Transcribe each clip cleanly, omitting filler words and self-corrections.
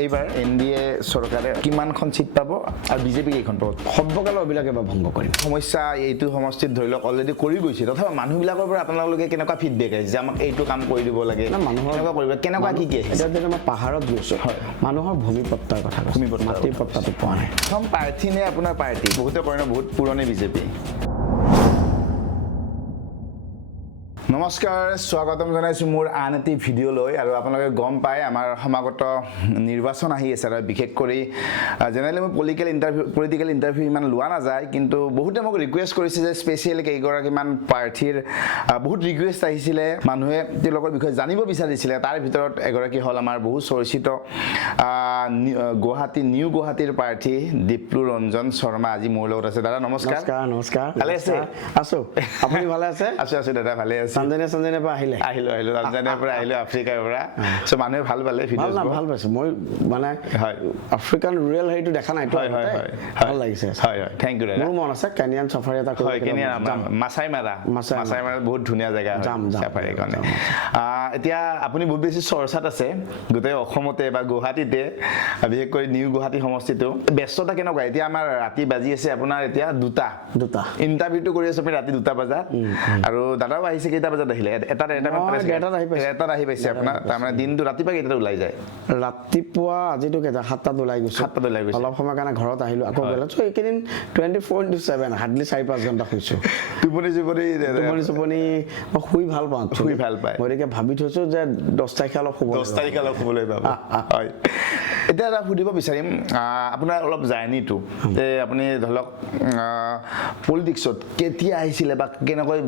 এইবাৰ এনডিএ চৰকাৰে কিমানখন সিট পাব আৰু বিজেপি কেইখন পাব সৰ্বকালৰ অভিলেখ এবাৰ ভংগ কৰিম সমস্যা এইটো সমষ্টিত ধৰি লওক অলৰেডি কৰি গৈছে তথাপি মানুহবিলাকৰ পৰা আপোনালোকে কেনেকুৱা ফিডবেক আহিছে যে আমাক এইটো কাম কৰি দিব লাগে মানুহৰ কেনেকুৱা কৰিব কেনেকুৱা কি কি এতিয়া যদি মই পাহাৰত গৈছোঁ মানুহৰ ভূমিপট্টাৰ কথা মাটিৰ পট্টাটো পোৱা নাই প্ৰথম প্ৰাৰ্থী নে আপোনাৰ পাৰ্টি বহুতে কয় ন বহুত পুৰণি বিজেপি নমস্কাৰ স্বাগতম জনাইছোঁ মোৰ আন এটি ভিডিঅ'লৈ আৰু আপোনালোকে গম পায় আমাৰ সমাগত নিৰ্বাচন আহি আছে আৰু বিশেষ কৰি জেনেৰেলি মই পলিটিকেল ইণ্টাৰভিউ ইমান লোৱা নাযায় কিন্তু বহুতে মোক ৰিকুৱেষ্ট কৰিছে যে স্পেচিয়েলি কেইগৰাকীমান প্ৰাৰ্থীৰ বহুত ৰিকুৱেষ্ট আহিছিলে মানুহে তেওঁলোকৰ বিষয়ে জানিব বিচাৰিছিলে তাৰ ভিতৰত এগৰাকী হ'ল আমাৰ বহু চৰ্চিত নিউ গুৱাহাটীৰ প্ৰাৰ্থী দীপ্লু ৰঞ্জন শৰ্মা আজি মোৰ লগত আছে দাদা নমস্কাৰ নমস্কাৰ ভালে আছে আছোঁ আপুনি ভালে আছে আছোঁ দাদা ভালে আছে তানজানিয়াৰ পৰা আহিলো তানজানিয়াৰ পৰা আহিলো আফ্ৰিকাৰ পৰা সো মানুহে ভাল পালে ভিডিঅ' ভাল পাইছো মই মানে আফ্ৰিকান ৰুৰেল হেৰিটো দেখা নাই ভাল লাগিছে হয় থ্যাংক ইউ দাদা মোৰ মন আছে কেনিয়ান সাফাৰী এটা হয় কেনিয়ান মাছাই মাৰা বহুত ধুনীয়া জেগা হয় সাফাৰীৰ কাৰণে এতিয়া আপুনি বহুত বেছি চৰ্চাত আছে গোটেই অসমতে বা গুৱাহাটীতে বিশেষকৈ নিউ গুৱাহাটী সমষ্টিটো ব্যস্ততা কেনেকুৱা এতিয়া আমাৰ ৰাতি বাজি আছে আপোনাৰ এতিয়া দুটা ইণ্টাৰভিউটো কৰি আছো আপুনি ৰাতি 2টা বজাত আৰু দাদাও আহিছে কেইটা বজাত আহিলে এটাত আহি পাইছে আপোনাৰ তাৰমানে দিনটো ৰাতিপুৱা কেইটাত ওলাই যায় ৰাতিপুৱা আজিতো কেইটা 7টাত ওলাই গৈছে অলপ সময় কাৰণে ঘৰত আহিলো আকৌ বেলা এইকেইদিন 24/7 হাৰ্ডলি 4-5 ঘণ্টা শুইছো টোপনি মই শুই ভাল পাওঁ গতিকে ভাবি থৈছো যে 10 তাৰিখে অলপ শুবলৈ পাব হয় এতিয়া এটা সুধিব বিচাৰিম আপোনাৰ অলপ জাৰ্নিটো আপুনি ধৰি লওক পলিটিক্সত কেতিয়া আহিছিলে বা কেনেকৈ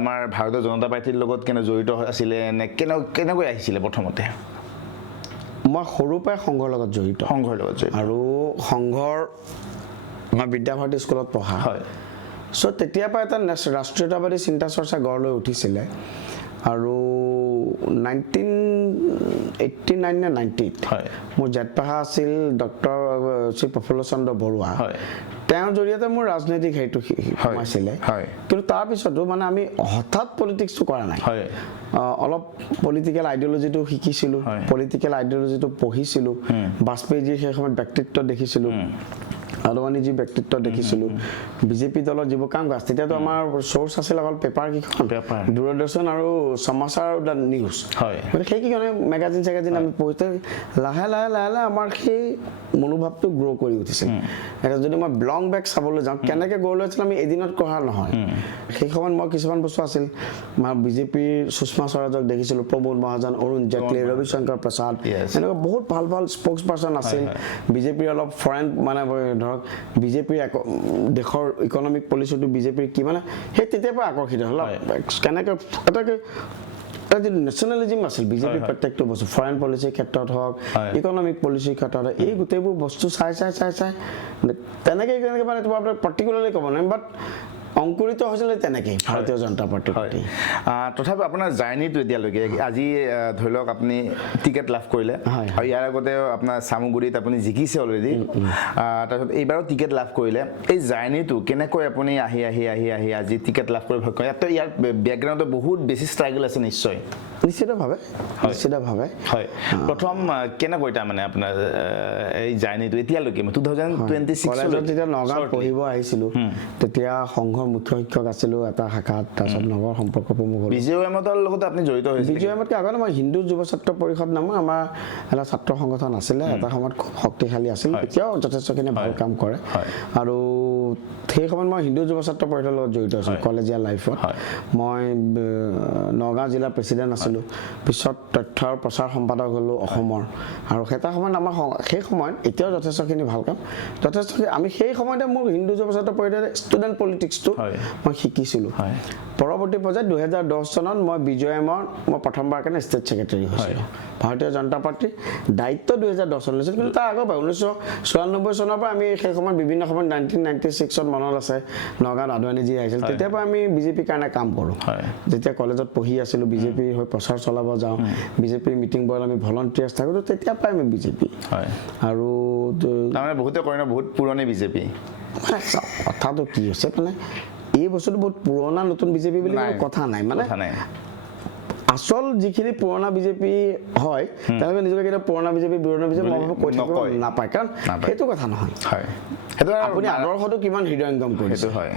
আমাৰ ভাৰতীয় জনতা পাৰ্টিৰ লগত জড়িত আছিলে নে কেনেকৈ আহিছিলে প্ৰথমতে মই সৰুৰ পৰাই সংঘৰ লগত জড়িত আৰু সংঘৰ মই বিদ্যাভাৰতী স্কুলত পঢ়া হয় চ' তেতিয়াৰ পৰা এটা ৰাষ্ট্ৰীয়তাবাদী চিন্তা চৰ্চা গঢ় লৈ উঠিছিলে আৰু 1989 নে 90ত মোৰ জেঠপাহা আছিল ডক্টৰ শ্ৰী প্ৰফুল্ল চন্দ্ৰ বৰুৱা তেওঁৰ জৰিয়তে মোৰ ৰাজনৈতিক হেৰিটো সোমাইছিলে কিন্তু তাৰপিছতো মানে আমি হঠাৎ পলিটিক্সটো কৰা নাই অলপ পলিটিকেল আইডিঅলজিটো শিকিছিলোঁ পলিটিকেল আইডিঅলজিটো পঢ়িছিলোঁ বাজপেয়ীজীৰ সেই সময়ত ব্যক্তিত্ব দেখিছিলোঁ আদৱানীজীৰ ব্যক্তিত্ব দেখিছিলোঁ বিজেপি দলৰ যিবোৰ কাম কাজ তেতিয়াতো আমাৰ চ'ৰ্চ আছিল অকল পেপাৰ কেইখন দূৰদৰ্শন আৰু সমাচাৰ নিউজ গতিকে সেইকেইখনে মেগাজিন আমি পঢ়োঁতে লাহে আমাৰ সেই মনোভাৱটো গ্ৰ' কৰি উঠিছিল এতিয়া যদি মই লং বেক চাবলৈ যাওঁ কেনেকৈ গঢ় লৈ আছিল আমি এদিনত কৰা নহয় সেই সময়ত মই কিছুমান বস্তু আছিল বিজেপিৰ সুষমা স্বৰাজক দেখিছিলোঁ প্ৰমোদ মহাজন অৰুণ জেটলী ৰবিশংকৰ প্ৰসাদ এনেকুৱা বহুত ভাল স্প'ক্স পাৰ্চন আছিল বিজেপিৰ অলপ ফৰেন মানে ধৰক বিজেপিৰ দেশৰ ইকনমিক পলিচিটো বিজেপিৰ কি মানে সেই তেতিয়াৰ পৰা আকৰ্ষিত হ'ল কেনেকৈ এটাকে নেশ্যনেলিজিম আছিল বিজেপিৰ প্ৰত্যেকটো বস্তু ফৰেন পলিচিৰ ক্ষেত্ৰত হওক ইকনমিক পলিচিৰ ক্ষেত্ৰত এই গোটেইবোৰ বস্তু চাই তেনেকৈ মানে তোমাৰ পাৰ্টিকুলাৰলি ক'ব নাই বাট অংকুৰিত হৈছিলে তেনেকেই ভাৰতীয় জনতা পাৰ্টিৰ প্ৰতি তথাপি আপোনাৰ জাৰ্নিটো এতিয়ালৈকে আজি ধৰি লওক আপুনি টিকেট লাভ কৰিলে আৰু ইয়াৰ আগতে আপোনাৰ চামুগুৰিত আপুনি জিকিছে অলৰেডি তাৰপিছত এইবাৰো টিকেট লাভ কৰিলে এই জাৰ্নিটো কেনেকৈ আপুনি আহি আজি টিকেট লাভ কৰি ভয় কৰে ইয়াৰ বেকগ্ৰাউণ্ডত বহুত বেছি ষ্ট্ৰাগল আছে নিশ্চিতভাৱে হয় প্ৰথম কেনেকৈ তাৰমানে আপোনাৰ এই জাৰ্নিটো এতিয়ালৈকে 2026 কলেজত যেতিয়া নগাঁৱত পঢ়িব আহিছিলোঁ তেতিয়া সংঘৰ মুখ্য শিক্ষক আছিলোঁ এটা শাখাত তাৰপিছত নগৰ সম্পৰ্ক প্ৰমুখ বিজেএমৰ লগত আপুনি জড়িত হৈছিল বিজেএমতকৈ আগতে মই হিন্দু যুৱ ছাত্ৰ পৰিষদ নামৰ আমাৰ এটা ছাত্ৰ সংগঠন আছিলে এটা সময়ত শক্তিশালী আছিল এতিয়াও যথেষ্টখিনি ভাল কাম কৰে আৰু সেই সময়ত মই হিন্দু যুৱ ছাত্ৰ পৰিষদৰ লগত জড়িত আছিলোঁ কলেজীয়া লাইফত মই নগাঁও জিলাৰ প্ৰেচিডেণ্ট আছিলোঁ পিছত তথ্য আৰু প্ৰচাৰ সম্পাদক হ'লোঁ অসমৰ আৰু এটা সময়ত আমাৰ সেই সময়ত এতিয়াও যথেষ্টখিনি ভাল কাম আমি সেই সময়তে মোৰ হিন্দু যুৱ ছাত্ৰ পৰিষদৰ ষ্টুডেণ্ট পলিটিক্সটো মই শিকিছিলোঁ পৰৱৰ্তী পৰ্যায়ত 2010 চনত মই বিজেএমৰ মই প্ৰথমবাৰ কাৰণে ষ্টেট ছেক্ৰেটাৰী হৈছিলোঁ ভাৰতীয় জনতা পাৰ্টিৰ দায়িত্ব 2010 চনত লৈছিল কিন্তু তাৰ আগৰ পৰা 1994 চনৰ পৰা আমি সেই সময়ত বিভিন্ন সময়ত 1996ত মনত আছে নগাঁৱত আদৱানীজী আহিছিল তেতিয়াৰ পৰা আমি বিজেপিৰ কাৰণে কাম কৰোঁ যেতিয়া কলেজত পঢ়ি আছিলোঁ বিজেপিৰ হৈ প্ৰচাৰ চলাব যাওঁ বিজেপিৰ মিটিংবোৰত আমি ভলণ্টিয়াৰ্ছ থাকোঁ তেতিয়াৰ পৰাই আমি বিজেপি আৰু তাৰমানে বহুতে কয় ন বহুত পুৰণি বিজেপি কথাটো কি হৈছে মানে এই বস্তুটো বহুত পুৰণা নতুন বিজেপি বুলি কথা নাই মানে আচল যিখিনি পুৰণা বিজেপি হয় তেওঁলোকে নিজকে কেতিয়াও পুৰণা বিজেপি মই ভাবো কৈ থাকিব নাপায় কাৰণ সেইটো কথা নহয় আপুনি আদৰ্শটো কিমান হৃদয়ংগম কৰিছে হয়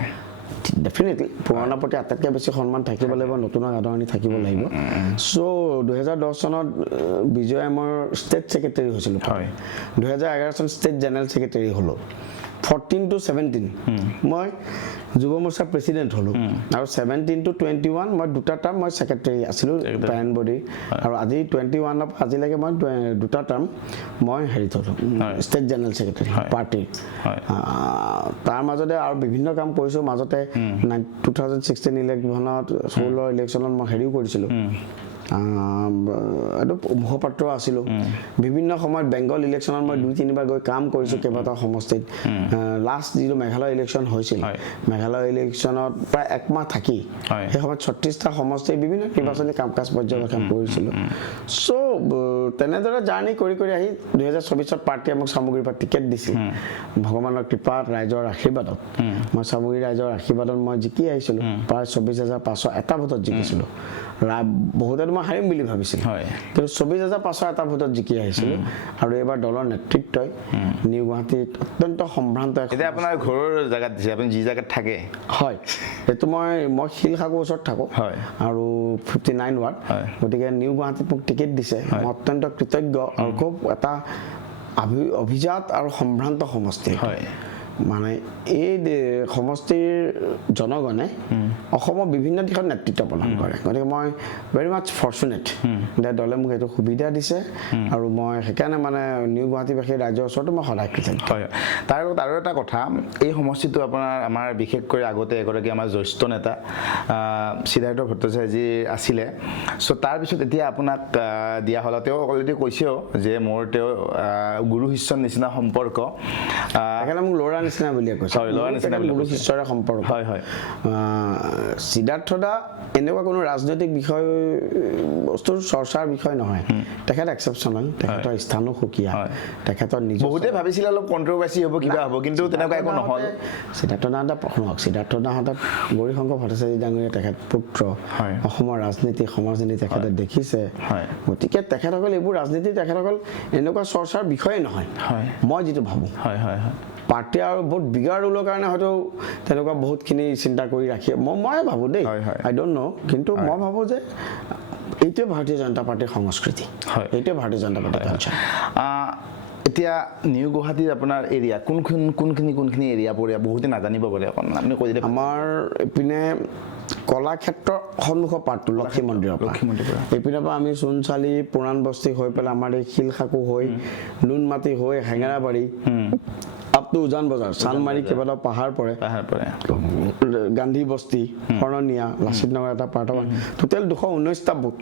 ডেফিনেটলি পুৰণাৰ প্ৰতি আটাইতকৈ বেছি সন্মান থাকিব লাগিব নতুনক আদৰণি থাকিব লাগিব চ' 2010 চনত বিজয় মোৰ ষ্টেট ছেক্ৰেটাৰী হৈছিলোঁ 2011 চন ষ্টেট জেনেৰেল ছেক্ৰেটাৰী হ'লোঁ 14 to 17 মই যুৱ মোৰ্চা প্ৰেচিডেণ্ট হ'লোঁ আৰু 17 to 21 মই দুটা টাৰ্ম মই ছেক্ৰেটাৰী আছিলোঁ পেৰেণ্ট বডি আৰু আজি 21 আজিলৈকে মই দুটা টাৰ্ম মই হেৰিত হ'লোঁ ষ্টেট জেনেৰেল ছেক্ৰেটাৰী পাৰ্টিৰ তাৰ মাজতে আৰু বিভিন্ন কাম কৰিছোঁ মাজতে 2016 ইলেকশ্যনত 16 ইলেকশ্যনত মই হেৰিও কৰিছিলোঁ এইটো মুখপাত্ৰ আছিলোঁ বিভিন্ন সময়ত বেংগল ইলেকশ্যনত মই 2-3 বাৰ গৈ কাম কৰিছোঁ কেইবাটাও সমষ্টিত লাষ্ট যিটো মেঘালয় ইলেকশ্যন হৈছিল মেঘালয় ইলেকশ্যনত প্ৰায় একমাহ থাকি সেই সময়ত 36টা সমষ্টিৰ বিভিন্ন নিৰ্বাচনী কাম কাজ পৰ্যবেক্ষণ কৰিছিলোঁ চ' তেনেদৰে জাৰ্ণি কৰি কৰি আহি 2024ত পাৰ্টীয়ে মোক চামগুৰিৰ পৰা টিকেট দিছিল ভগৱানৰ কৃপাত ৰাইজৰ আশীৰ্বাদত মই চামগুৰি ৰাইজৰ আশীৰ্বাদত মই জিকি আহিছিলোঁ প্ৰায় 24,500 এটা ভোটত জিকিছিলোঁ বহুতে মই হাৰিম বুলি ভাবিছিল কিন্তু 24,500 এটা ভোটত জিকি আহিছিলোঁ আৰু এইবাৰ দলৰ নেতৃত্বই নিউ গুৱাহাটীত অত্যন্ত সম্ভ্ৰান্ত এতিয়া আপোনাৰ ঘৰৰ জেগাত দিছে আপুনি যি জেগাত থাকে হয় এইটো মই শিলখাকুৰ ওচৰত থাকোঁ আৰু 59 ৱাৰ্ড গতিকে নিউ গুৱাহাটীত মোক টিকেট দিছে মই অত্যন্ত কৃতজ্ঞ আৰু খুব এটা অভিজাত আৰু সম্ভ্ৰান্ত সমষ্টি মানে এই সমষ্টিৰ জনগণে অসমৰ বিভিন্ন দিশত নেতৃত্ব প্ৰদান কৰে গতিকে মই ভেৰি মাছ ফৰ্চুনেট যে দলে মোক এইটো সুবিধা দিছে আৰু মই সেইকাৰণে মানে নিউ গুৱাহাটীবাসী ৰাজ্যৰ ওচৰতো মই সদায় কৃতজ্ঞ হয় তাৰ লগত আৰু এটা কথা এই সমষ্টিটো আপোনাৰ আমাৰ বিশেষকৈ আগতে এগৰাকী আমাৰ জ্যেষ্ঠ নেতা সিদ্ধাৰ্থ ভট্টাচাৰ্যজী আছিলে চ' তাৰপিছত এতিয়া আপোনাক দিয়া হ'ল তেওঁ অলৰেডি কৈছেও যে মোৰ তেওঁ গুৰু শিষ্যৰ নিচিনা সম্পৰ্ক সেইকাৰণে মোক ল'ৰা নিচিনা বুলিয়ে কৈছে গুৰু শিষ্যৰে সম্পৰ্ক সিদ্ধাৰ্থ দা এনেকুৱা কোনো ৰাজনৈতিক বিষয় বস্তুৰ চৰ্চাৰ বিষয় নহয় তেখেত এক্সেপশ্যনেল তেখেতৰ স্থানো সুকীয়া তেখেতৰ নিজৰ বহুতে ভাবিছিলে অলপ কণ্ট্ৰভাৰ্চি হ'ব কিবা হ'ব কিন্তু তেনেকুৱা একো নহ'ল সিদ্ধাৰ্থ দাহঁতে গৌৰীশংকৰ ভট্টাচাৰ্য ডাঙৰীয়া তেখেত পুত্ৰ অসমৰ ৰাজনীতি সমাজনীতি তেখেতে দেখিছে গতিকে তেখেতসকল এইবোৰ ৰাজনীতি তেখেতসকল এনেকুৱা চৰ্চাৰ বিষয়ে নহয় মই যিটো ভাবোঁ পাৰ্টি আৰু বহুত বিগাৰ ৰোলৰ কাৰণে হয়তো তেনেকুৱা বহুতখিনি চিন্তা কৰি ৰাখি মই ভাবোঁ দেই আই ডোণ্ট ন' কিন্তু মই ভাবোঁ যে এইটোৱে ভাৰতীয় জনতা পাৰ্টিৰ সংস্কৃতি এইটোৱে ভাৰতীয় জনতা পাৰ্টিৰ কালচাৰ এতিয়া নিউ গুৱাহাটীৰ আপোনাৰ এৰিয়া কোনখিনি এৰিয়া পৰে বহুতে নাজানিব পাৰে অকণমান আপুনি কৈ দিলে আমাৰ এইপিনে কলাক্ষেত্ৰৰ সন্মুখৰ পাৰ্টটো লক্ষী মন্দিৰৰ পৰা এইপিনৰ পৰা আমি চোনচালি পুৰাণ বস্তি হৈ পেলাই আমাৰ এই শিলখাকু হৈ নুনমাটি হৈ হেঙেৰাবাৰী আপটো উজান বজাৰ চানমাৰী কেইবাটাও পাহাৰ পৰে গান্ধী বস্তি শৰণীয়া লাচিত নগৰ এটা পাৰ্ট টোটেল 219টা বুথ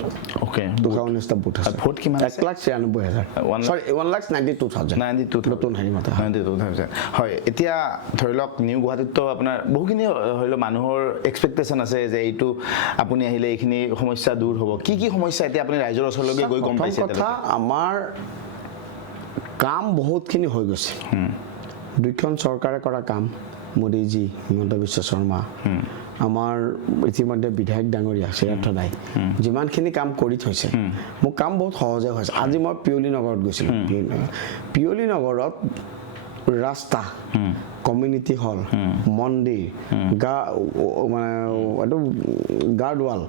219টা বুথ আছে ভোট কিমান 1,96,000 সৰি 1,92,000 নতুন হেৰি মতে 92,000 হয় এতিয়া ধৰি লওক নিউ গুৱাহাটীততো আপোনাৰ বহুখিনি ধৰি লওক মানুহৰ এক্সপেক্টেশ্যন আছে যে এইটো আপুনি আহিলে এইখিনি সমস্যা দূৰ হ'ব কি সমস্যা এতিয়া আপুনি ৰাইজৰ ওচৰলৈকে গৈ গম পাইছে কথা আমাৰ কাম বহুতখিনি হৈ গৈছে দুইখন চৰকাৰে কৰা কাম মোদীজী হিমন্ত বিশ্ব শৰ্মা আমাৰ ইতিমধ্যে বিধায়ক ডাঙৰীয়া সিদ্ধাৰ্থ দাই যিমানখিনি কাম কৰি থৈছে মোক কাম বহুত সহজে হৈছে আজি মই পিয়লি নগৰত গৈছিলোঁ পিয়লি নগৰত ৰাস্তা কমিউনিটি হল মন্দিৰ মানে এইটো গাৰ্ডৱাল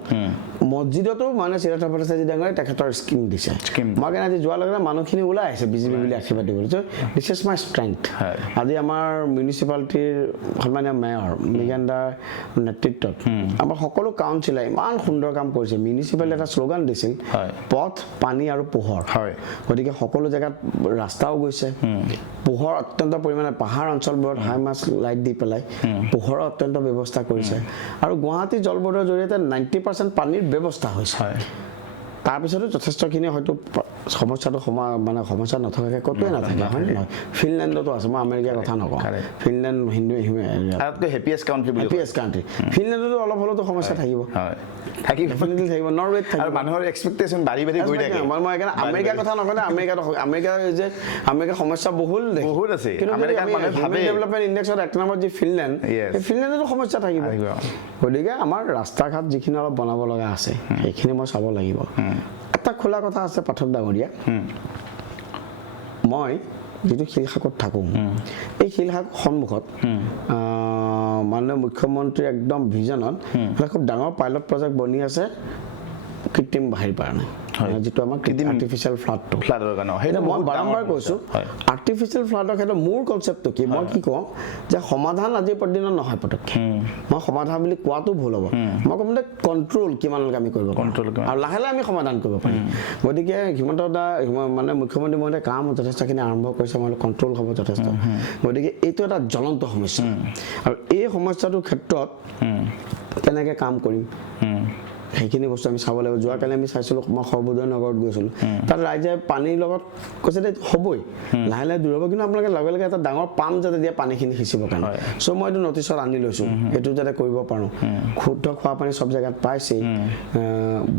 মছজিদতো মানে সিদ্ধাৰ্থ ভট্টাচাৰ্য ডাঙৰীয়া তেখেতৰ স্কিম দিছে মই কাৰণে আজি যোৱাৰ লগে লগে মানুহখিনি ওলাই আহিছে বিজেপি বুলি আশীৰ্বাদ দিবলৈ দিছ ইজ মাই ষ্ট্ৰেংথ আজি আমাৰ মিউনিচিপালিটিৰ সন্মানীয় মেয়ৰ মৃগেন্দাৰ নেতৃত্বত আমাৰ সকলো কাউন্সিলাৰ ইমান সুন্দৰ কাম কৰিছে মিউনিচিপালিটি এটা শ্লোগান দিছিল পথ পানী আৰু পোহৰ গতিকে সকলো জেগাত ৰাস্তাও গৈছে পোহৰ অত্যন্ত পৰিমাণে পাহাৰ অঞ্চলবোৰত হাই মাছ লাইট দি পেলাই পোহৰৰ অত্যন্ত ব্যৱস্থা কৰিছে আৰু গুৱাহাটী জল বৰ্ডৰ জৰিয়তে 90% পানীৰ ব্যৱস্থা হৈছে তাৰপিছতো যথেষ্টখিনি হয়তো সমস্যাটো মানে সমস্যা নথকাকৈ ক'তোৱে নাথাকে হয় নে নহয় ফিনলেণ্ডতো আছে মই আমেৰিকাৰ কথা নকওঁ ফিনলেণ্ড আটাইতকৈ হেপিয়েষ্ট কাউণ্ট্ৰি ফিনলেণ্ডতো অলপ হ'লেতো সমস্যা থাকিব ডেফিনেটলি থাকিব নৰৱেত থাকিব মানুহৰ এক্সপেক্টেশ্যন বাঢ়ি গৈ থাকে মই সেইকাৰণে আমেৰিকাৰ কথা নকওঁ আমেৰিকাৰ যে আমেৰিকাৰ সমস্যা বহুত আছে কিন্তু ডেভেলপমেণ্ট ইণ্ডেক্সত 1 নম্বৰত যি ফিনলেণ্ড সেই ফিনলেণ্ডতো সমস্যা থাকিব গতিকে আমাৰ ৰাস্তা ঘাট যিখিনি অলপ বনাব লগা আছে সেইখিনি মই চাব লাগিব এটা খোলা কথা আছে পাঠক ডাঙৰীয়া মই যিটো শিলশাকত থাকোঁ এই শিলশাক সন্মুখত মাননীয় মুখ্যমন্ত্ৰীৰ একদম ভিজনত এটা খুব ডাঙৰ পাইলট প্ৰজেক্ট বনি আছে কৃত্ৰিম বাহিৰ পৰা নাই যিটো আমাৰ আৰ্টিফিচিয়েল ফ্লাডৰ কাৰণে সেইটো মই বাৰম্বাৰ কৈছোঁ আৰ্টিফিচিয়েল ফ্লাডৰ ক্ষেত্ৰত মোৰ কনচেপ্টটো কি মই কি কওঁ যে সমাধান আজিৰ প্ৰতিদিনত নহয় পটককৈ মই সমাধান বুলি কোৱাটো ভুল হ'ব মই ক'ম যে কণ্ট্ৰল কিমানলৈকে আমি কৰিব পাৰোঁ আৰু লাহে লাহে আমি সমাধান কৰিব পাৰিম গতিকে হিমন্ত দা মানে মুখ্যমন্ত্ৰী মহোদয়ে কাম যথেষ্টখিনি আৰম্ভ কৰিছে মই কণ্ট্ৰল হ'ব যথেষ্ট গতিকে এইটো এটা জ্বলন্ত সমস্যা আৰু এই সমস্যাটোৰ ক্ষেত্ৰত কেনেকৈ কাম কৰিম সেইখিনি বস্তু আমি চাব লাগিব যোৱাকালি আমি চাইছিলোঁ মই সৰ্বোদয় নগৰত গৈছিলোঁ তাত ৰাইজে পানীৰ লগত কৈছে যে হ'বই লাহে লাহে দূৰ হ'ব কিন্তু আপোনালোকে লগে লগে এটা ডাঙৰ পাম্প যাতে দিয়ে পানীখিনি সিঁচিবৰ কাৰণে চ' মই এইটো নটিছত আনি লৈছোঁ এইটো যাতে কৰিব পাৰোঁ শুদ্ধ খোৱা পানী চব জেগাত পাইছেই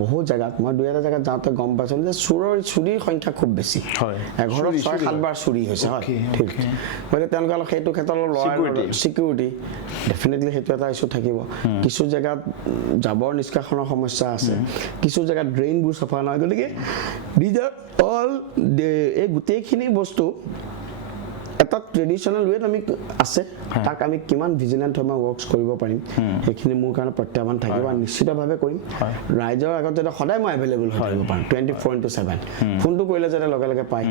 বহুত জেগাত মই 2-এটা জেগাত যাওঁতে গম পাইছোঁ যে চুৰিৰ সংখ্যা খুব বেছি এঘৰত 6-7 বাৰ চুৰি হৈছে হয় ঠিক গতিকে তেওঁলোকে অলপ সেইটো ক্ষেত্ৰত অলপ ছিকিউৰিটি ডেফিনেটলি সেইটো এটা ইছ্যু থাকিব কিছু জেগাত জাবৰ নিষ্কাশনৰ সমস্যা আছে কিছু জেগাত ড্ৰেইনবোৰ চাফা নহয় গতিকে দিজ আৰ অল এই গোটেইখিনি বস্তু এটা ট্ৰেডিশ্যনেল ৱেত আমি আছে তাক আমি কিমান ভিজিলেণ্ট হৈ মই ৱৰ্কছ কৰিব পাৰিম সেইখিনি মোৰ কাৰণে প্ৰত্যাহ্বান থাকিব আৰু নিশ্চিতভাৱে কৰিম ৰাইজৰ আগত যাতে সদায় মই এভেইলেবল হৈ থাকিব পাৰোঁ 24/7 ফোনটো কৰিলে যাতে লগে লগে পায়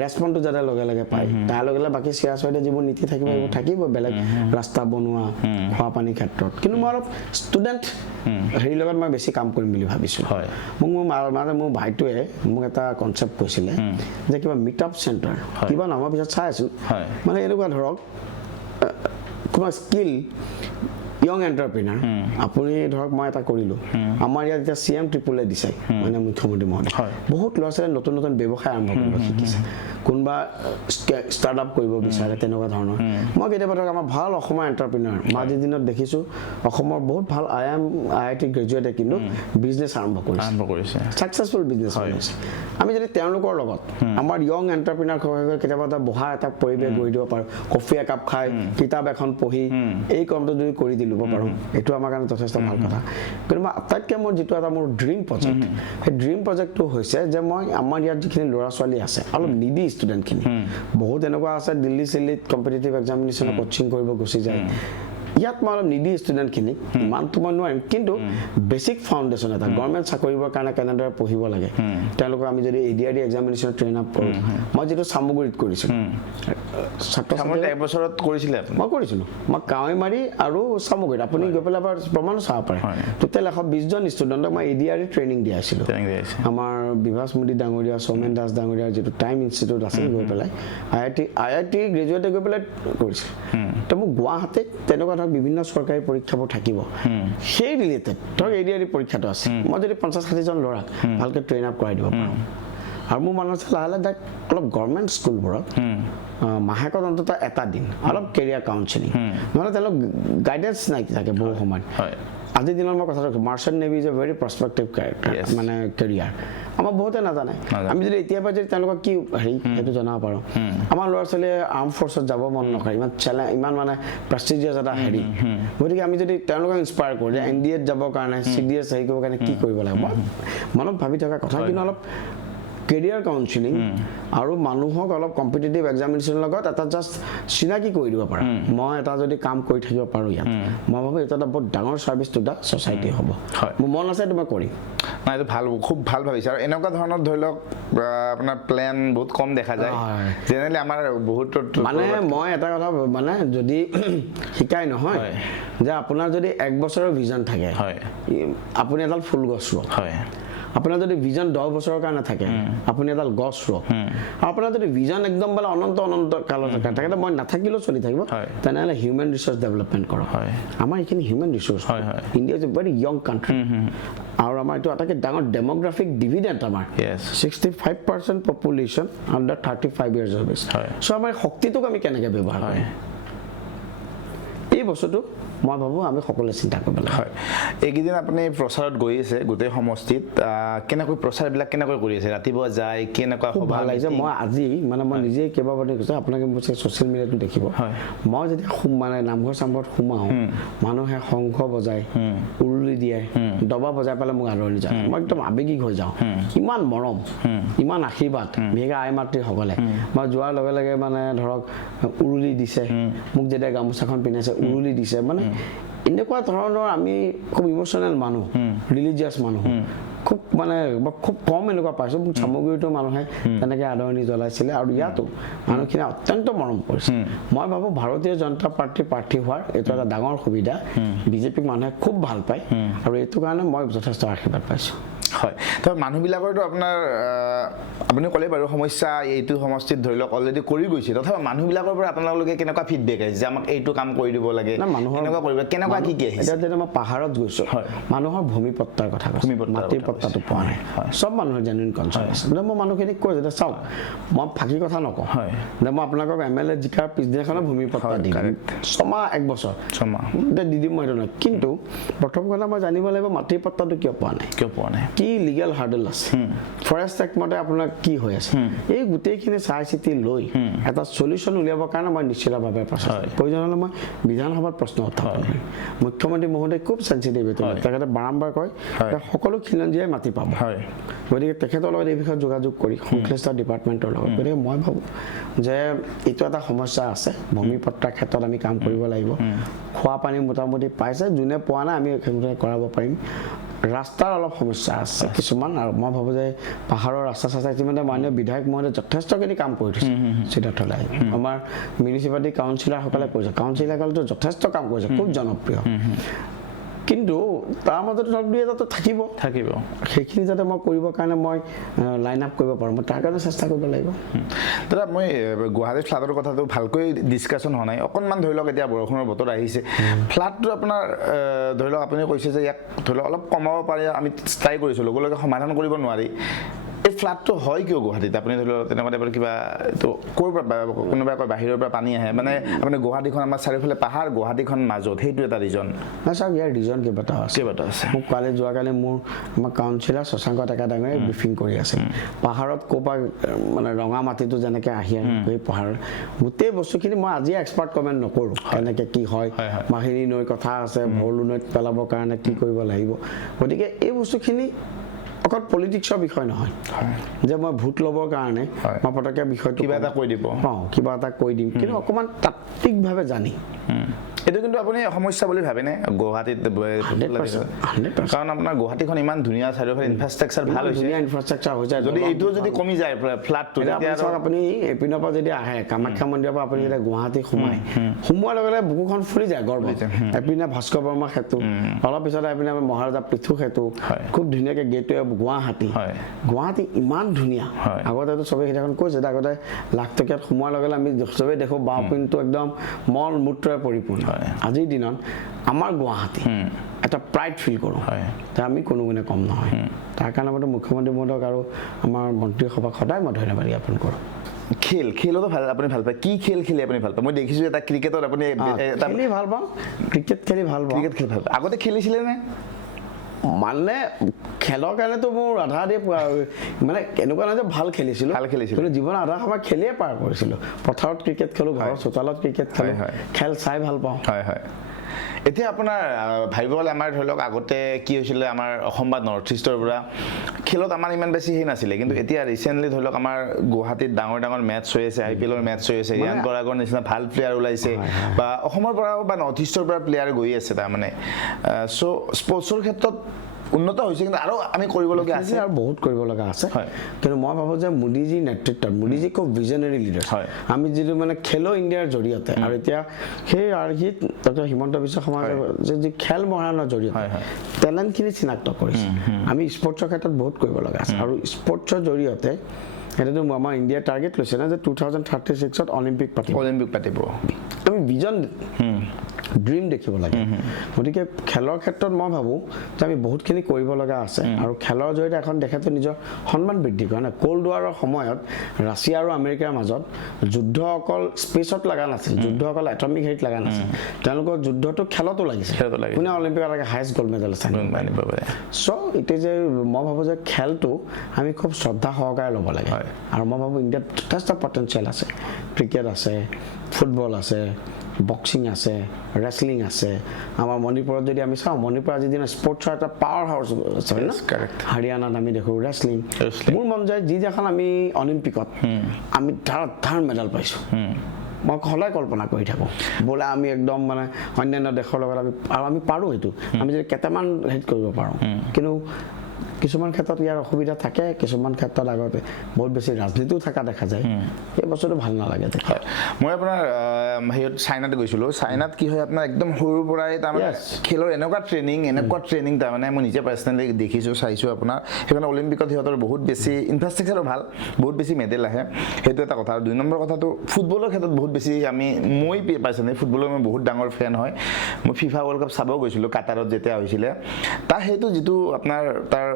ৰেছপণ্ডটো যাতে লগে লগে পায় তাৰ লগে লগে বাকী চিৰাচৰিতে যিবোৰ নীতি থাকিব এইবোৰ থাকিব বেলেগ ৰাস্তা বনোৱা খোৱা পানীৰ ক্ষেত্ৰত কিন্তু মই অলপ ষ্টুডেণ্ট হেৰিৰ লগত মই বেছি কাম কৰিম বুলি ভাবিছোঁ মোক মোৰ ভাইটোৱে মোক এটা কনচেপ্ট কৈছিলে যে কিবা মিট আপ চেণ্টাৰ কিবা নামৰ পিছত চাই আছোঁ মানে এনেকুৱা ধৰক কোনো স্কিল ইয়ং এণ্টাৰপ্ৰিনাৰ আপুনি ধৰক মই এটা কৰিলোঁ আমাৰ ইয়াত এতিয়া CM ট্ৰিপলে দিছে মানে মুখ্যমন্ত্ৰী মহোদয় বহুত ল'ৰা ছোৱালীয়ে নতুন নতুন ব্যৱসায় আৰম্ভ কৰিব শিকিছে কোনোবা ষ্টাৰ্টআপ কৰিব বিচাৰে তেনেকুৱা ধৰণৰ মই কেতিয়াবা ধৰক আমাৰ ভাল অসমৰ এণ্টাৰপ্ৰিনাৰ মই আজিৰ দিনত দেখিছোঁ অসমৰ বহুত ভাল IIT গ্ৰেজুৱেটে কিন্তু বিজনেছ আৰম্ভ কৰিছে ছাকচেছফুল বিজনেছ কৰিছে আমি যদি তেওঁলোকৰ লগত আমাৰ ইয়ং এণ্টাৰপ্ৰিনাৰ কেতিয়াবা এটা বহা এটা পৰিৱেশ গঢ়ি দিব পাৰোঁ কফি একাপ খাই কিতাপ এখন পঢ়ি এই কামটো যদি কৰি দিলোঁ পাৰোঁ এইটো আমাৰ কাৰণে যথেষ্ট ভাল কথা কিন্তু মই আটাইতকৈ মোৰ যিটো এটা মোৰ ড্ৰিম প্ৰজেক্ট সেই ড্ৰিম প্ৰজেক্টটো হৈছে যে মই আমাৰ ইয়াত যিখিনি ল'ৰা ছোৱালী আছে অলপ নিডি ষ্টুডেণ্টখিনি বহুত এনেকুৱা আছে দিল্লী চিল্লীত কম্পিটিটিভ এক্সামিনেশ্যনৰ কোচিং কৰিব গুচি যায় ইয়াত মই অলপ নিডি ষ্টুডেণ্টখিনিক ইমানটো মই নোৱাৰিম কিন্তু বেছিক ফাউণ্ডেশ্যন এটা গভৰ্ণমেণ্ট চাকৰিবৰ কাৰণে কেনেদৰে পঢ়িব লাগে তেওঁলোকক আমি যদি ADRD এক্সামিনেশ্যন ট্ৰেইন আপ কৰোঁ মই যিটো চামগুৰিত কৰিছিলোঁ এবছৰত কৰিছিলে মই কৰিছিলোঁ মই কাৱৈমাৰী আৰু চামগুৰিত আপুনি গৈ পেলাই এবাৰ প্ৰমাণো চাব পাৰে টোটেল 120 জন ষ্টুডেণ্টক মই ADRD ট্ৰেইনিং দিয়াইছিলোঁ আমাৰ বিভাস মোদী ডাঙৰীয়া সৌমেন দাস ডাঙৰীয়াৰ যিটো টাইম ইনষ্টিটিউট আছে গৈ পেলাই IIT গ্ৰেজুৱেটে গৈ পেলাই কৰিছিল তো মোক গুৱাহাটীত তেনেকুৱা ধৰক বিভিন্ন চৰকাৰী পৰীক্ষাবোৰ থাকিব সেই ৰিলেটেড ধৰক ADRD পৰীক্ষাটো আছে মই যদি 50-60 জন ল'ৰাক ভালকৈ ট্ৰেইন আপ কৰাই দিব পাৰোঁ আৰু মোৰ মনত আছে লাহে লাহে অলপ গভৰ্ণমেণ্ট স্কুলবোৰত মাহেকত অন্ততঃ এটা দিন অলপ কেৰিয়াৰ কাউন্সেলিং নহ'লে তেওঁলোক গাইডেন্স নাই থাকে বহু সময়ত আজিৰ দিনত মই কথা কৈছোঁ merchant navy is a very prospective মানে কেৰিয়াৰ আমাৰ বহুতে নাজানে আমি যদি এতিয়াৰ পৰা যদি তেওঁলোকক কি হেৰি সেইটো জনাব পাৰোঁ আমাৰ ল'ৰা ছোৱালীয়ে আৰ্ম ফ'ৰ্চত যাব মন নকৰে ইমান মানে প্ৰেষ্টিজিয়াছ এটা হেৰি গতিকে আমি যদি তেওঁলোকক ইনস্পায়াৰ কৰোঁ যে NDAত যাবৰ কাৰণে CDS হেৰি কৰিবৰ কাৰণে কি কৰিব লাগে মই মনত ভাবি থকা কথা কিন্তু অলপ কেৰিয়াৰ কাউন্সেলিং আৰু মানুহক অলপ কম্পিটিটিভ এক্সামিনেশ্যনৰ লগত এটা জাষ্ট চিনাকি কৰি দিব পাৰে মই এটা যদি কাম কৰি থাকিব পাৰোঁ ইয়াত মই ভাবোঁ এইটো এটা বহুত ডাঙৰ ছাৰ্ভিচ টু দ্য ছ'চাইটি হ'ব মোৰ মন আছে এইটো মই কৰিম নাই এইটো ভাল খুব ভাল ভাবিছে আৰু এনেকুৱা ধৰণৰ ধৰি লওক আপোনাৰ প্লেন বহুত কম দেখা যায় জেনেৰেলি আমাৰ বহুত মানে মই এটা কথা মানে যদি শিকাই নহয় যে আপোনাৰ যদি 1 বছৰৰ ভিজন থাকে আপুনি এডাল ফুল গছ ৰুৱক আপোনাৰ যদি ভিজন 10 বছৰৰ কাৰণে থাকে আপুনি এডাল গছ ৰুৱক আপোনাৰ যদি ভিজন একদম বোলে অনন্ত কালৰ থাকে মই নাথাকিলেও চলি থাকিব তেনেহ'লে হিউমেন ৰিচোৰ্চ ডেভেলপমেণ্ট কৰক আমাৰ এইখিনি human resource India is a very young country আৰু আমাৰ এইটো আটাইতকৈ ডাঙৰ ডেমোগ্ৰাফিক ডিভিডেণ্ট আমাৰ 65% population under 35 years of age so' আমাৰ শক্তিটোক আমি কেনেকৈ ব্যৱহাৰ কৰিম এই বস্তুটো মই ভাবোঁ আমি সকলোৱে চিন্তা কৰিব লাগে হয় এইকেইদিন আপুনি প্ৰচাৰত গৈ আছে গোটেই সমষ্টিত কেনেকৈ প্ৰচাৰবিলাক কেনেকৈ কৰি আছে ৰাতিপুৱা যায় কেনেকুৱা ভাল লাগিছে মই আজি মানে মই নিজে কেইবাবাৰ কৈছোঁ আপোনালোকে মোৰ ছ'চিয়েল মিডিয়াটো দেখিব মই যেতিয়া মানে নামঘৰ চামঘৰত সোমাওঁ মানুহে শংখ বজায় উৰুলি দিয়ে ডবা বজাই পেলাই মোক আদৰণি যায় মই একদম আৱেগিক হৈ যাওঁ ইমান মৰম ইমান আশীৰ্বাদ বিশেষকৈ আই মাতৃসকলে মই যোৱাৰ লগে লগে মানে ধৰক উৰুলি দিছে মোক যেতিয়া গামোচাখন পিন্ধাইছে উৰুলি দিছে মানে এনেকুৱা ধৰণৰ আমি খুব ইম'চনেল মানুহ ৰিলিজিয়াছ মানুহ খুব মানে খুব কম এনেকুৱা পাইছোঁ মোক চামগুৰিতো মানুহে তেনেকৈ আদৰণি জ্বলাইছিলে আৰু ইয়াতো মানুহখিনি অত্যন্ত মৰম কৰিছে মই ভাবোঁ ভাৰতীয় জনতা পাৰ্টীৰ প্ৰাৰ্থী হোৱাৰ এইটো এটা ডাঙৰ সুবিধা বিজেপিক মানুহে খুব ভাল পায় আৰু এইটো কাৰণে মই যথেষ্ট আশীৰ্বাদ পাইছোঁ হয় তো মানুহবিলাকৰতো আপোনাৰ আপুনি ক'লে বাৰু সমস্যা এইটো সমষ্টিত ধৰি লওক অলৰেডি কৰি গৈছে তথাপি মানুহবিলাকৰ পৰা আপোনালোকে কেনেকুৱা ফিডবেক আহিছে যে আমাক এইটো কাম কৰি দিব লাগে কেনেকুৱা কৰিব কেনেকুৱা কি আহিছে এতিয়া যেতিয়া মই পাহাৰত গৈছোঁ মানুহৰ ভূমিপট্টাৰ কথা মাটিৰ পট্টাটো পোৱা নাই চব মানুহৰ জেনুইন কনচাৰ্ণ আছে বোলে মই মানুহখিনিক কৈ যে চাওক মই ফাঁকি কথা নকওঁ যে মই আপোনালোকক MLA জিকাৰ পিছদিনাখনে ভূমিপট্টা দিম 6 মাহ 1 বছৰ 6 মাহ দি দিম মই এইটো নহয় কিন্তু প্ৰথম কথা মই জানিব লাগিব মাটিৰ পট্টাটো কিয় পোৱা নাই কি লিগেল হাৰ্ডেল আছে ফৰেষ্ট এক্ট মতে আপোনাৰ কি হৈ আছে এই গোটেইখিনি চাই চিতি লৈ এটা সলিউশ্যন উলিয়াবৰ কাৰণে মই নিশ্চিতভাৱে প্ৰয়োজন হ'লে মই বিধানসভাত প্ৰশ্ন উত্থাপন কৰিম মুখ্যমন্ত্ৰী মহোদয় খুব চেঞ্চিটিভ এইটো তেখেতে বাৰম্বাৰ কয় সকলো খিলঞ্জীয়াই মাটি পাব গতিকে তেখেতৰ লগত এই বিষয়ে যোগাযোগ কৰি সংশ্লিষ্ট ডিপাৰ্টমেণ্টৰ লগত গতিকে মই ভাবোঁ যে এইটো এটা সমস্যা আছে ভূমিপট্টাৰ ক্ষেত্ৰত আমি কাম কৰিব লাগিব খোৱা পানী মোটামুটি পাইছে যোনে পোৱা নাই আমি সেইমতে কৰাব পাৰিম ৰাস্তাৰ অলপ সমস্যা আছে কিছুমান আৰু মই ভাবোঁ যে পাহাৰৰ ৰাস্তা চাস্তা ইতিমধ্যে মাননীয় বিধায়ক মহোদয়ে যথেষ্টখিনি কাম কৰি থৈছে চিধাথলাই আমাৰ মিউনিচিপালিটি কাউন্সিলাৰসকলে কৰিছে কাউন্সিলাৰসকলেতো যথেষ্ট কাম কৰিছে খুব জনপ্ৰিয় কিন্তু তাৰ মাজত ধৰক 2-এটাতো থাকিব সেইখিনি যাতে মই কৰিবৰ কাৰণে মই লাইন আপ কৰিব পাৰোঁ মই তাৰ কাৰণে চেষ্টা কৰিব লাগিব দাদা মই গুৱাহাটীৰ ফ্লাডৰ কথাটো ভালকৈ ডিছকাশ্যন হোৱা নাই অকণমান ধৰি লওক এতিয়া বৰষুণৰ বতৰ আহিছে ফ্লাডটো আপোনাৰ ধৰি লওক আপুনি কৈছে যে ইয়াক ধৰি লওক অলপ কমাব পাৰে আমি ট্ৰাই কৰিছোঁ লগে লগে সমাধান কৰিব নোৱাৰি এই ফ্লাডটো হয় কিয় গুৱাহাটীত আপুনি ধৰি লওক তেনেকুৱা টাইপৰ কিবা এইটো ক'ৰ পৰা কোনোবাই কয় বাহিৰৰ পৰা পানী আহে মানে আপুনি গুৱাহাটীখন আমাৰ চাৰিওফালে পাহাৰ গুৱাহাটীখন মাজত সেইটো এটা ৰিজন নাই চাওক ইয়াৰ ৰিজন কেইবাটা আছে মোক কালি যোৱাকালি মোৰ আমাৰ কাউন্সিলাৰ শশাংক ডেকা ডাঙৰীয়াই ব্ৰিফিং কৰি আছে পাহাৰত ক'ৰপৰা মানে ৰঙা মাটিটো যেনেকৈ আহি সেই পাহাৰ গোটেই বস্তুখিনি মই আজি এক্সপাৰ্ট কমেণ্ট নকৰোঁ কেনেকৈ কি হয় মাহিনী নৈ কথা আছে ভৰলু নৈত পেলাবৰ কাৰণে কি কৰিব লাগিব গতিকে এই বস্তুখিনি অকল পলিটিক্সৰ বিষয় নহয় যে মই ভোট ল'বৰ কাৰণে মই পটককৈ বিষয়টো কিবা এটা কৈ দিম কিন্তু অকণমান তাত্ত্বিকভাৱে জানি এইটো কিন্তু আপুনি সমস্যা বুলি ভাবেনে গুৱাহাটীত কাৰণ আপোনাৰ গুৱাহাটীখন ইমান ধুনীয়া চাৰিওফালে ইনফ্ৰাষ্ট্ৰাকচাৰ ভাল হৈছে ধুনীয়া ইনফ্ৰাষ্ট্ৰাকচাৰ হৈ যায় যদি এইটো যদি কমি যায় ফ্লাডটো আপুনি এপিনৰ পৰা যদি আহে কামাখ্যা মন্দিৰৰ পৰা আপুনি যেতিয়া গুৱাহাটী সোমোৱাৰ লগে লগে বুকুখন ফুলি যায় গৰ্ব এপিনে ভাস্কৰ বৰ্মা সেতু অলপ পিছতে এপিনে মহাৰাজা পৃথু সেতু খুব ধুনীয়াকৈ গেটৱে গুৱাহাটী ইমান ধুনীয়া আগতেতো চবেই সেইদিনাখন কৈছে আগতে লাখ টকীয়াত সোমোৱাৰ লগে লগে আমি চবেই দেখোঁ বাওঁপিনটো একদম মল মূত্ৰৰে পৰিপূৰ্ণ আজিৰ দিনত আমাৰ গুৱাহাটী এটা প্ৰাইড ফিল কৰোঁ আমি কোনো গুণে কম নহয় তাৰ কাৰণে মই মুখ্যমন্ত্ৰী মহোদয়ক আৰু আমাৰ মন্ত্ৰীসভাক সদায় মই ধন্যবাদ জ্ঞাপন কৰোঁ খেলতো ভাল আপুনি ভাল পায় কি খেল খেলি আপুনি ভাল পায় মই দেখিছোঁ এটা ক্ৰিকেটত আপুনি খেলি ভাল পাওঁ ক্ৰিকেট খেলি ভাল পাওঁ আগতে খেলিছিলে নে মানে খেলৰ কাৰণেতো মোৰ আধা দি মানে এনেকুৱা নহয় যে ভাল খেলিছিলোঁ কিন্তু জীৱনৰ আধা সময় খেলিয়ে পাৰ কৰিছিলোঁ পথাৰত ক্ৰিকেট খেলোঁ ঘৰৰ চোতালত ক্ৰিকেট খেলোঁ খেল চাই ভাল পাওঁ এতিয়া আপোনাৰ ভাবিব গ'লে আমাৰ ধৰি লওক আগতে কি হৈছিলে আমাৰ অসম বা নৰ্থ ইষ্টৰ পৰা খেলত আমাৰ ইমান বেছি সেই নাছিলে কিন্তু এতিয়া ৰিচেণ্টলি ধৰি লওক আমাৰ গুৱাহাটীত ডাঙৰ মেটচ হৈ আছে IPLৰ মেটচ হৈ আছে ৰিয়ান পৰাগৰ নিচিনা ভাল প্লেয়াৰ ওলাইছে বা অসমৰ পৰা বা নৰ্থ ইষ্টৰ পৰা প্লেয়াৰ গৈ আছে তাৰমানে চ' স্পৰ্টছৰ ক্ষেত্ৰত উন্নত হৈছে কিন্তু আৰু আমি কৰিবলগীয়া আছে আৰু বহুত কৰিবলগা আছে কিন্তু মই ভাবোঁ যে মোদীজীৰ নেতৃত্বত মোদীজী খুব ভিজনেৰী লিডাৰ আমি যিটো মানে খেলো ইণ্ডিয়াৰ জৰিয়তে আৰু এতিয়া সেই আৰ্হিত ডক্টৰ হিমন্ত বিশ্ব শৰ্মাই যি খেল মহাৰণৰ জৰিয়তে টেলেণ্টখিনি চিনাক্ত কৰিছে আমি স্পৰ্টছৰ ক্ষেত্ৰত বহুত কৰিব লগা আছে আৰু স্পৰ্টছৰ জৰিয়তে এটাতো আমাৰ ইণ্ডিয়াৰ টাৰ্গেট লৈছে না যে 2036ত অলিম্পিক পাতিব আমি ভিজন ড্ৰিম দেখিব লাগে গতিকে খেলৰ ক্ষেত্ৰত মই ভাবোঁ যে আমি বহুতখিনি কৰিব লগা আছে আৰু খেলৰ জৰিয়তে এখন দেশেতো নিজৰ সন্মান বৃদ্ধি কৰে না কোল্ড ৱাৰৰ সময়ত ৰাছিয়া আৰু আমেৰিকাৰ মাজত যুদ্ধ অকল স্পেচত লগা নাছিল যুদ্ধ অকল এটমিক হেৰিত লগা নাছিল তেওঁলোকৰ যুদ্ধটো খেলতো লাগিছে কোনে অলিম্পিকত লাগে হায়েষ্ট গ'ল্ড মেডেল আছে চ' এতিয়া যে মই ভাবোঁ যে খেলটো আমি খুব শ্ৰদ্ধা সহকাৰে ল'ব লাগে আৰু মই ভাবোঁ ইণ্ডিয়াত যথেষ্ট পটেঞ্চিয়েল আছে ক্ৰিকেট আছে ফুটবল আছে বক্সিং আছে ৰেচলিং আছে আমাৰ মণিপুৰত যদি আমি চাওঁ মণিপুৰ আজিৰ দিনত স্পৰ্টছৰ এটা পাৱাৰ হাউচ আছে ন হাৰিয়ানাত আমি দেখোঁ ৰেচলিং মোৰ মন যায় যিখন আমি অলিম্পিকত আমি ধাৰ মেডেল পাইছোঁ মই সদায় কল্পনা কৰি থাকোঁ বোলে আমি একদম মানে অন্যান্য দেশৰ লগত আমি পাৰোঁ সেইটো আমি যদি কেইটামান হেৰি কৰিব পাৰোঁ কিন্তু কিছুমান ক্ষেত্ৰত ইয়াৰ অসুবিধা থাকে কিছুমান ক্ষেত্ৰত আগতে বহুত বেছি ৰাজনীতিও থকা দেখা যায় এই বস্তুটো ভাল নালাগে মই আপোনাৰ হেৰিত চাইনাত গৈছিলোঁ চাইনাত কি হয় আপোনাৰ একদম সৰুৰ পৰাই তাৰমানে খেলৰ এনেকুৱা ট্ৰেইনিং তাৰমানে মই নিজে পাৰ্চনেলি দেখিছোঁ চাইছোঁ আপোনাৰ সেইকাৰণে অলিম্পিকত সিহঁতৰ বহুত বেছি ইনফ্ৰাষ্ট্ৰাকচাৰো ভাল বহুত বেছি মেডেল আহে সেইটো এটা কথা আৰু 2 নম্বৰ কথাটো ফুটবলৰ ক্ষেত্ৰত বহুত বেছি মই পাৰ্চনেলি ফুটবলৰ মই বহুত ডাঙৰ ফেন হয় মই ফিফা ৱৰ্ল্ড কাপ চাব গৈছিলোঁ কাটাৰত যেতিয়া হৈছিলে তাৰ সেইটো যিটো আপোনাৰ তাৰ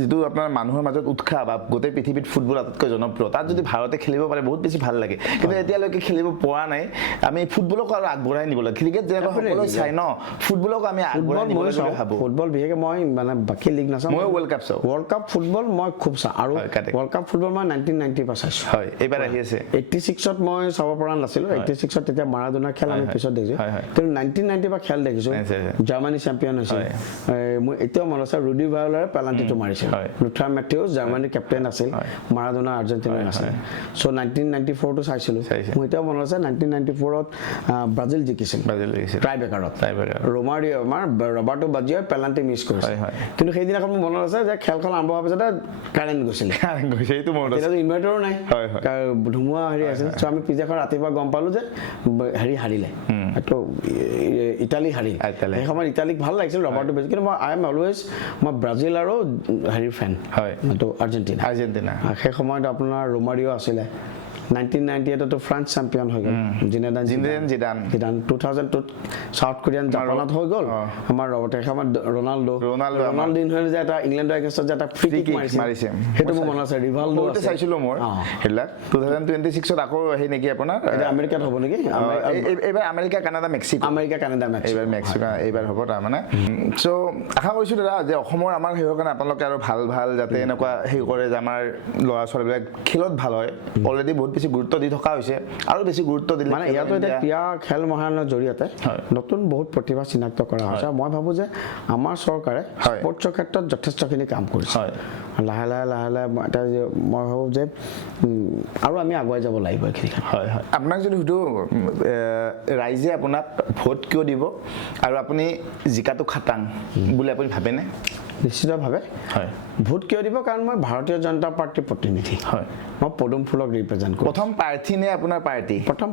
যিটো আপোনাৰ মানুহৰ মাজত উৎসাহ বা গোটেই পৃথিৱীত ফুটবল আটাইতকৈ জনপ্ৰিয় তাত যদি ভাৰতে খেলিব পাৰে বহুত বেছি ভাল লাগে কিন্তু এতিয়ালৈকে খেলিব পৰা নাই আমি ফুটবলক আৰু আগবঢ়াই নিব লাগে ক্ৰিকেট যেনেকৈ সকলোৱে চাই ন ফুটবলক আমি আগবঢ়াই নিব লাগে বুলি ভাবোঁ ফুটবল বিশেষকৈ মই মানে বাকী লীগ নাচাওঁ মই ৱৰ্ল্ড কাপ চাওঁ ৱৰ্ল্ড কাপ ফুটবল মই খুব চাওঁ আৰু ৱৰ্ল্ড কাপ ফুটবল মই 1990 পৰা চাইছোঁ হয় এইবাৰ আহি আছে 86ত মই চাব পৰা নাছিলোঁ 86ত তেতিয়া মাৰাডোনাৰ খেল আমি পিছত দেখিছোঁ কিন্তু 1990 পৰা খেল দেখিছোঁ জাৰ্মানী চেম্পিয়ন হৈছিল মোৰ এতিয়াও মনত আছে ৰুডি ভায়োলাৰে পেনাল্টিটো মাৰিছিল লুথাৰ মেথিউছ জাৰ্মানীৰ কেপ্টেইন আছিল মাৰাডোনা আৰ্জেণ্টিনাৰ আছিল চ' 1994টো চাইছিলোঁ মোৰ এতিয়াও মনত আছে 1994ত ব্ৰাজিল জিকিছিল ট্ৰাইবেকাৰত ৰোমাৰিঅ আমাৰ ৰবাৰ্টো বাজিঅ'ই পেনাল্টি মিছ কৰিছিল কিন্তু সেইদিনাখন মোৰ মনত আছে যে খেলখন আৰম্ভ হোৱাৰ পিছতে কাৰেণ্ট গৈছিল সেইটো মনত আছে তেতিয়াতো ইনভাৰ্টাৰো নাই ধুমুহা হেৰি আছিল চ' আমি পিছদিনাখন ৰাতিপুৱা গম পালোঁ যে হেৰি হাৰিলে এইটো ইটালী হাৰিল সেই সময়ত ইটালীক ভাল লাগিছিল ৰবাৰ্টো বাজিঅ' কিন্তু মই মই ব্ৰাজিল আৰু হেৰি ফেন এইটো আৰ্জেণ্টিনা সেই সময়ত আপোনাৰ ৰোমাৰিঅ আছিলে 1998টো ফ্ৰান্স চেম্পিয়ন হৈ গ'ল জিনেদান 2002ত সাউথ কোৰিয়ান জাপানত হৈ গ'ল আমাৰ ৰবটে সময়ত ৰনাল্ডো যে এটা ইংলেণ্ডৰ এগেইনষ্টত যে এটা ফ্ৰী কিক মাৰিছে সেইটো মোৰ মনত আছে ৰিভাল্ডো আছে চাইছিলোঁ মোৰ সেইবিলাক 2026ত আকৌ সেই নেকি আপোনাৰ এটা আমেৰিকাত হ'ব নেকি এইবাৰ আমেৰিকা কানাডা মেক্সিকো এইবাৰ মেক্সিকো এইবাৰ হ'ব তাৰমানে চ' আশা কৰিছোঁ দাদা যে অসমৰ আমাৰ সেইৰ কাৰণে আপোনালোকে আৰু ভাল যাতে এনেকুৱা হেৰি কৰে যে আমাৰ ল'ৰা ছোৱালীবিলাক খেলত ভাল হয় অলৰেডি বহুত বেছি গুৰুত্ব দি থকা হৈছে আৰু বেছি গুৰুত্ব দিলে মানে ইয়াতো এতিয়া ক্ৰীড়া খেল মহাৰণৰ জৰিয়তে নতুন বহুত প্ৰতিভা চিনাক্ত কৰা হৈছে মই ভাবোঁ যে আমাৰ চৰকাৰে স্পৰ্টছৰ ক্ষেত্ৰত যথেষ্টখিনি কাম কৰিছে লাহে লাহে এটা মই ভাবোঁ যে আৰু আমি আগুৱাই যাব লাগিব এইখিনি আপোনাক যদি সুধোঁ ৰাইজে আপোনাক ভোট কিয় দিব আৰু আপুনি জিকাটো খাটাং বুলি আপুনি ভাবেনে নিশ্চিতভাৱে ভোট কিয় দিব কাৰণ মই ভাৰতীয় জনতা পাৰ্টীৰ প্ৰতিনিধি মই পদুম ফুলক ৰিপ্ৰেজেণ্ট কৰোঁ প্ৰথম প্ৰাৰ্থী নে আপোনাৰ পাৰ্টি প্ৰথম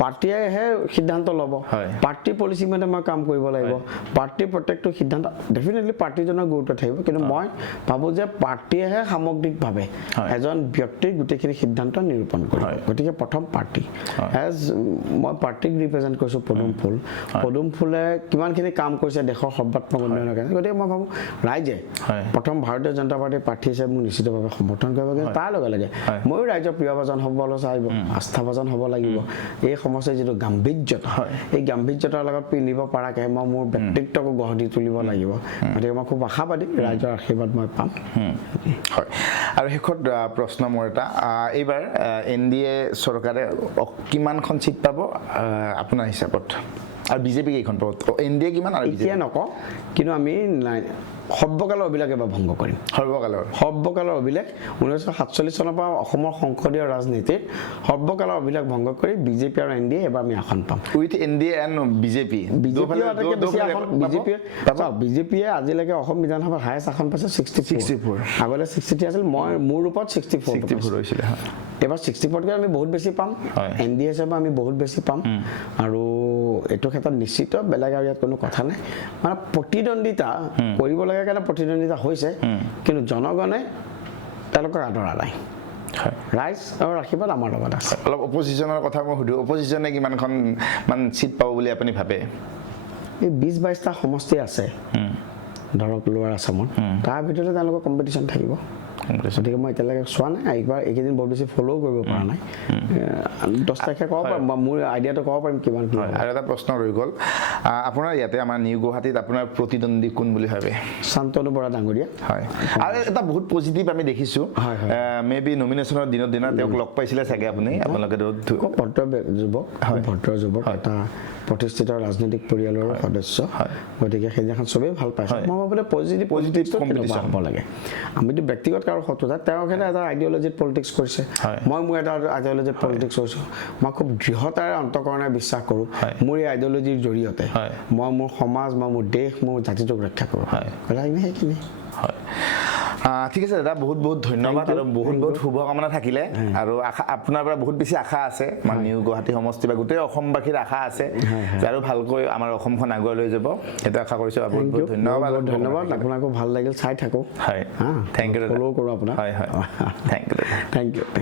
পাৰ্টীয়েহে সিদ্ধান্ত ল'ব পাৰ্টীৰ পলিচি মতে মই কাম কৰিব লাগিব পাৰ্টীৰ প্ৰত্যেকটো সিদ্ধান্ত ডেফিনেটলি পাৰ্টীজনৰ গুৰুত্ব থাকিব কিন্তু মই ভাবোঁ যে পাৰ্টীয়েহে সামগ্ৰিকভাৱে এজন ব্যক্তিৰ গোটেইখিনি সিদ্ধান্ত নিৰূপণ কৰিব গতিকে প্ৰথম পাৰ্টী এজ মই পাৰ্টীক ৰিপ্ৰেজেণ্ট কৰিছোঁ পদুম ফুলে কিমানখিনি কাম কৰিছে দেশৰ সৰ্বাত্মক উন্নয়নৰ কাৰণে গতিকে মই ভাবোঁ ৰাইজে প্ৰথম ভাৰতীয় জনতা পাৰ্টীৰ প্ৰাৰ্থী হিচাপে মোক নিশ্চিতভাৱে সমৰ্থন কৰিব তাৰ লগে লগে ময়ো ৰাইজৰ প্ৰিয়ভাজন হ'বলৈ চাইব আস্থাভাজন হ'ব লাগিব এই সমস্যাৰ যিটো গাম্ভীৰ্যতা এই গাম্ভীৰ্যতাৰ লগত পিন্ধিব পৰাকৈ মই মোৰ ব্যক্তিত্বকো গঢ় দি তুলিব লাগিব গতিকে মই খুব আশাবাদী ৰাইজৰ আশীৰ্বাদ মই পাম হয় আৰু শেষত প্ৰশ্ন মোৰ এটা এইবাৰ NDA চৰকাৰে কিমানখন চিট পাব আপোনাৰ হিচাপত আৰু বিজেপি কেইখন পাব NDA কিমান আৰু এতিয়া নকওঁ কিন্তু আমি সৰ্বকালৰ অভিলেখ এবাৰ ভংগ কৰিম সৰ্বকালৰ অভিলেখ 1947 চনৰ পৰা অসমৰ সংসদীয় ৰাজনীতিত সৰ্বকালৰ অভিলেখ ভংগ কৰি বিজেপি আৰু NDA এবাৰ আমি আসন পাম উইথ NDA এণ্ড বিজেপিয়ে আজিলৈকে অসম বিধানসভাৰ হায়েষ্ট আসন পাইছে 64 আগতে 63 আছিল মোৰ ৰূপত 64 হৈছিলে এবাৰ 64তকৈ আমি বহুত বেছি পাম NDA হিচাপে আমি বহুত বেছি পাম আৰু এইটো ক্ষেত্ৰত নিশ্চিত বেলেগ আৰু ইয়াত কোনো কথা নাই মানে প্ৰতিদ্বন্দ্বিতা কৰিব লাগে কাৰণে প্ৰতিদ্বন্দ্বিতা হৈছে কিন্তু জনগণে তেওঁলোকক আদৰা নাই ৰাইজ আৰু আশীৰ্বাদ আমাৰ লগত আছে। অলপ অপজিশ্যনৰ কথা মই সুধো, অপজিশ্যনে কিমানখন চিট পাব বুলি আপুনি ভাবে? এই 20-22টা সমষ্টি আছে ধৰক লোৱাৰ আছামত, তাৰ ভিতৰতে তেওঁলোকৰ কম্পিটিশ্যন থাকিব। গতিকে মই এতিয়ালৈকে চোৱা নাই, এইবাৰ এইকেইদিন বৰ বেছি ফ'ল' কৰিব পৰা নাই। 10 তাৰিখে ক'ব পাৰিম, মোৰ আইডিয়াটো ক'ব পাৰিম কিমান। আৰু এটা প্ৰশ্ন ৰৈ গ'ল, আপোনাৰ ইয়াতে আমাৰ নিউ গুৱাহাটীত আপোনাৰ প্ৰতিদ্বন্দ্বী কোন বুলি ভাবে? শান্তনু বৰা ডাঙৰীয়া। হয়, আৰু এটা বহুত পজিটিভ আমি দেখিছোঁ, মে বি নমিনেশ্যনৰ দিনা তেওঁক লগ পাইছিলে চাগে আপুনি? আপোনালোকে ভদ্ৰ যুৱক, এটা প্ৰতিষ্ঠিত ৰাজনৈতিক পৰিয়ালৰ সদস্য, গতিকে সেইদিনাখন চবেই ভাল পাইছে। মই ভাবোঁ পজিটিভ হ'ব লাগে। আমিতো ব্যক্তিগত কাৰো শত্ৰুতা, তেওঁ এটা আইডিঅলজিত পলিটিক্স কৰিছে, মই মোৰ এটা আইডিঅলজিত পলিটিক্স কৰিছোঁ। মই খুব দৃঢ়তাৰে অন্তঃকৰণে বিশ্বাস কৰোঁ মোৰ এই আইডিঅলজিৰ জৰিয়তে মই মোৰ সমাজ, মই মোৰ দেশ, মোৰ জাতিটোক ৰক্ষা কৰোঁ। সেইখিনি। হয়, ঠিক আছে দাদা, বহুত বহুত ধন্যবাদ আৰু বহুত বহুত শুভকামনা থাকিলে। আৰু আপোনাৰ পৰা বহুত বেছি আশা আছে, আমাৰ নিউ গুৱাহাটী সমষ্টি বা গোটেই অসমবাসীৰ আশা আছে যে আৰু ভালকৈ আমাৰ অসমখন আগুৱাই লৈ যাব, সেইটো আশা কৰিছোঁ। বহুত বহুত ধন্যবাদ। আপোনাকো ভাল লাগিল, চাই থাকোঁ। হয়, থেংক ইউ দাদা। ফ'ল' কৰোঁ আপোনাক। হয়, থেংক ইউ।